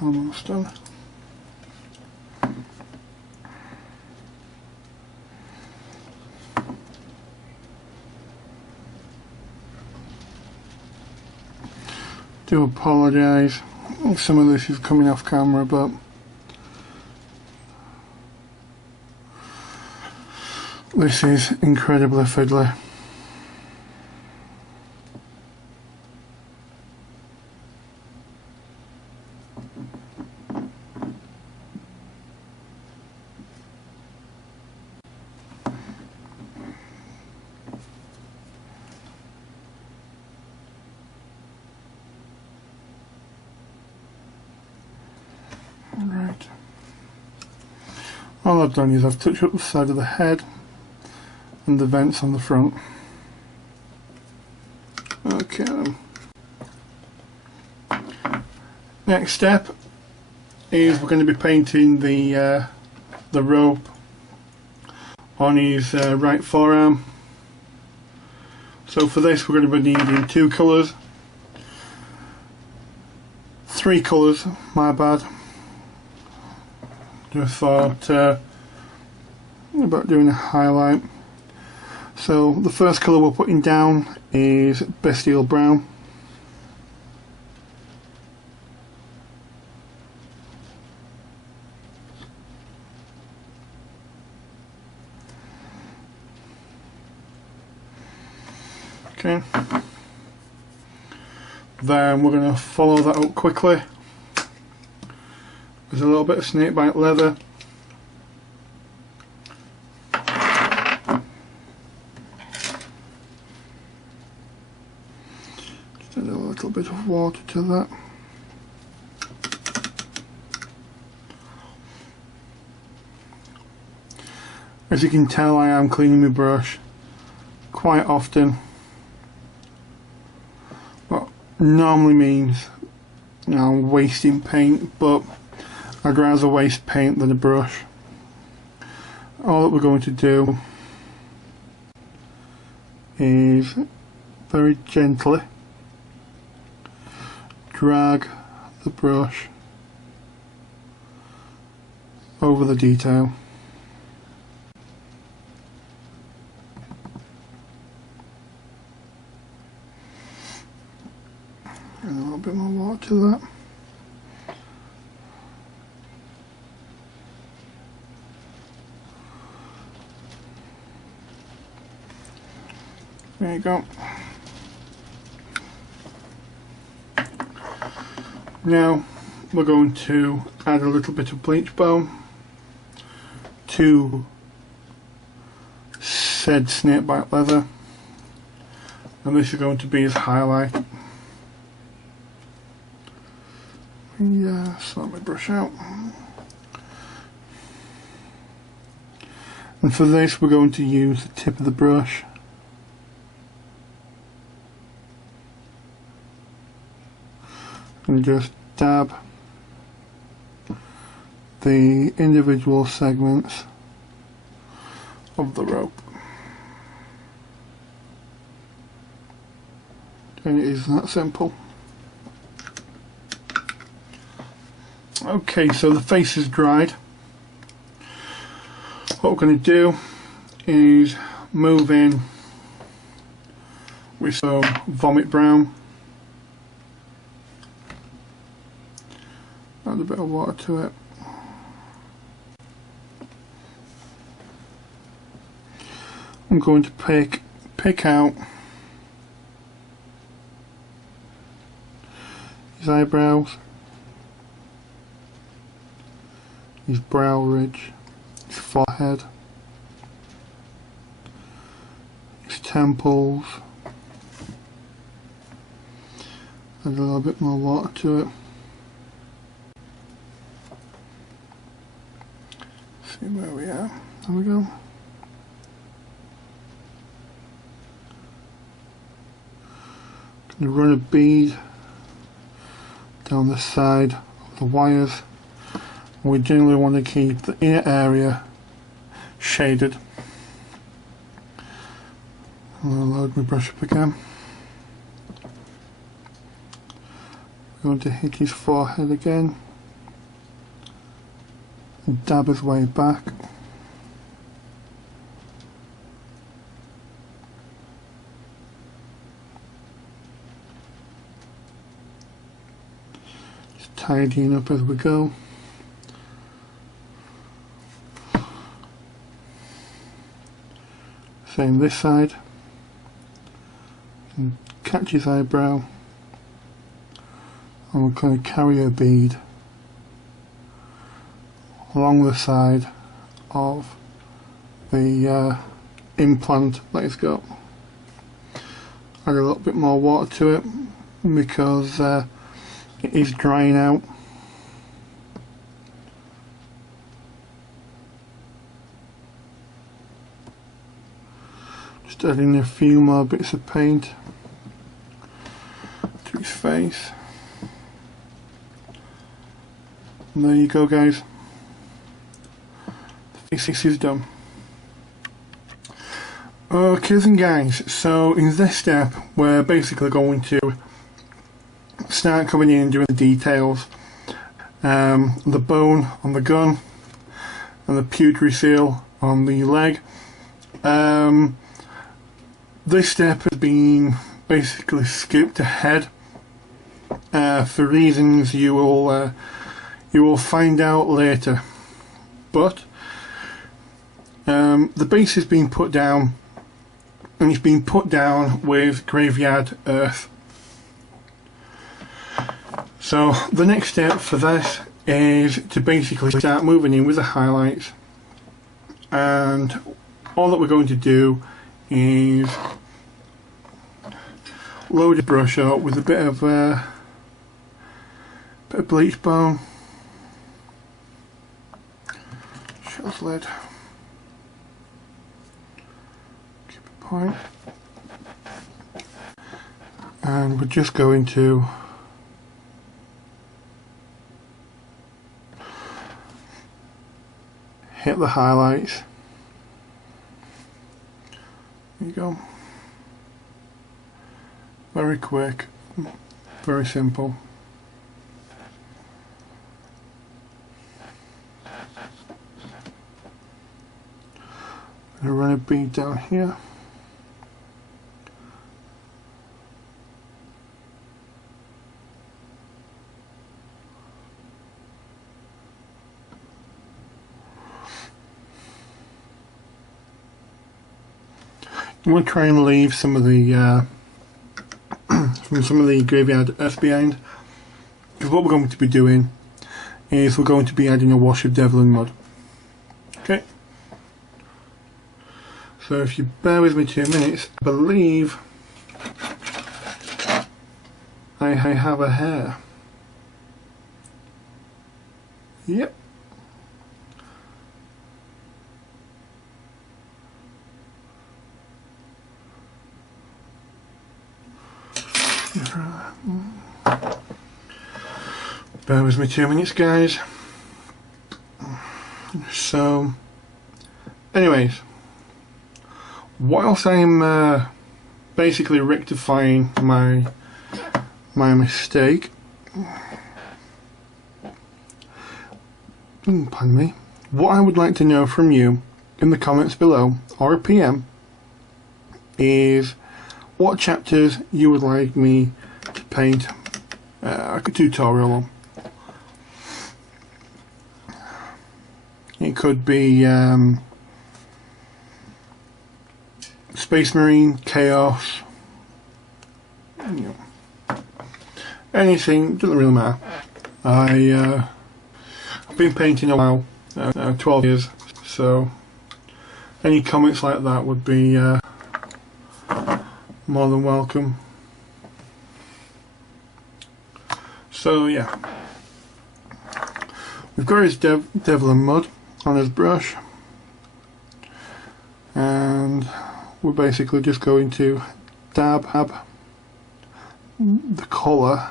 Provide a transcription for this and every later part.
Almost done. Do apologise, some of this is coming off camera, but this is incredibly fiddly. Right. All I've done is I've touched up the side of the head and the vents on the front. Okay. Next step is we're going to be painting the rope on his right forearm. So for this we're going to be needing 2 colours. 3 colours, my bad. Just thought about doing a highlight. So the first colour we're putting down is Bastille Brown. Okay. Then we're going to follow that up quickly. There's a little bit of snakebite leather. Just add a little bit of water to that. As you can tell, I am cleaning my brush quite often. What normally means, you know, wasting paint, but I'd rather waste paint than a brush. All that we're going to do is very gently drag the brush over the detail. And a little bit more water to that. There you go. Now we're going to add a little bit of bleach balm to said snakebite leather, and this is going to be his highlight. Yeah, sort my brush out. And for this we're going to use the tip of the brush and just dab the individual segments of the rope. And it is that simple. Okay, so the face is dried. What we're going to do is move in with some vomit brown. Add a bit of water to it. I'm going to pick out his eyebrows, his brow ridge, his forehead, his temples. Add a little bit more water to it. See where we are. There we go. Going to run a bead down the side of the wires. We generally want to keep the inner area shaded. I'm going to load my brush up again. I'm going to hit his forehead again and dab his way back. Just tidying up as we go. Same this side. And catch his eyebrow. And we're going to carry a bead along the side of the implant that he's got. Add a little bit more water to it because it is drying out. Just adding a few more bits of paint to his face. And there you go, guys. The face is done. Okay then guys, so in this step we're basically going to start coming in and doing the details. The bone on the gun and the putrid seal on the leg. This step has been basically skipped ahead for reasons you will find out later. But the base has been put down, and it's been put down with graveyard earth. So the next step for this is to basically start moving in with the highlights, and all that we're going to do is load a brush up with a bit of bleach bone, shelf lid, keep a point, and we're just going to hit the highlights. There you go. Very quick, very simple. I'm going to run a bead down here. I'm going to try and leave some of the graveyard earth behind, because what we're going to be doing is we're going to be adding a wash of Devlin mud. Okay, so if you bear with me 2 minutes, I believe I have a hair. Yep. Bear with me 2 minutes, guys. So, anyways, whilst I'm basically rectifying my mistake, pardon me, what I would like to know from you in the comments below or a PM is what chapters you would like me to paint a tutorial on. It could be Space Marine, Chaos, you know, anything, doesn't really matter. I've been painting a while, 12 years, so any comments like that would be more than welcome. So yeah, we've got his Devlin mud on his brush, and we're basically just going to dab the colour,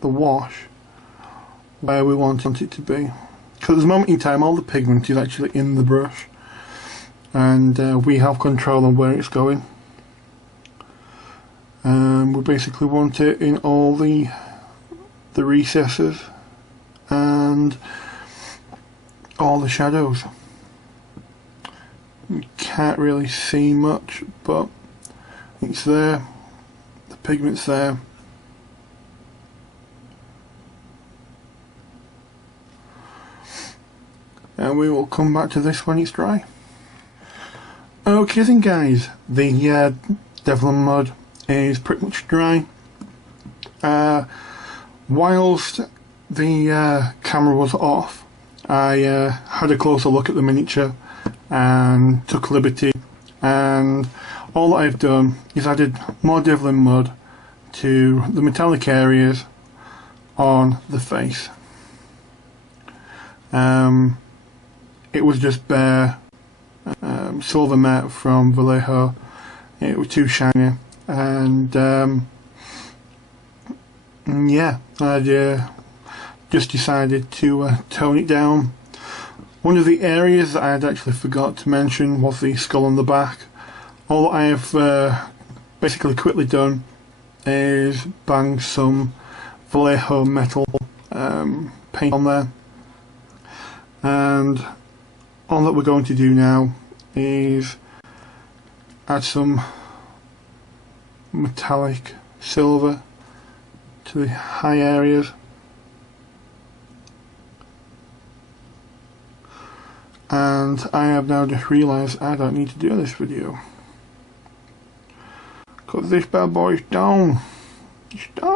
the wash, where we want it to be. Because at the moment in time all the pigment is actually in the brush, and we have control on where it's going. We basically want it in all the recesses and all the shadows. You can't really see much, but it's there. The pigment's there. And we will come back to this when it's dry. Okay then guys, the Devil mud is pretty much dry. Whilst the camera was off, I had a closer look at the miniature and took liberty, and all that I've done is added more Devil mud to the metallic areas on the face. It was just bare silver matte from Vallejo. It was too shiny, and yeah, I just decided to tone it down. One of the areas that I had actually forgot to mention was the skull on the back. All I have basically quickly done is bang some Vallejo metal paint on there, and all that we're going to do now is add some metallic silver to the high areas, and I have now just realised I don't need to do this video because this bad boy is down. It's down.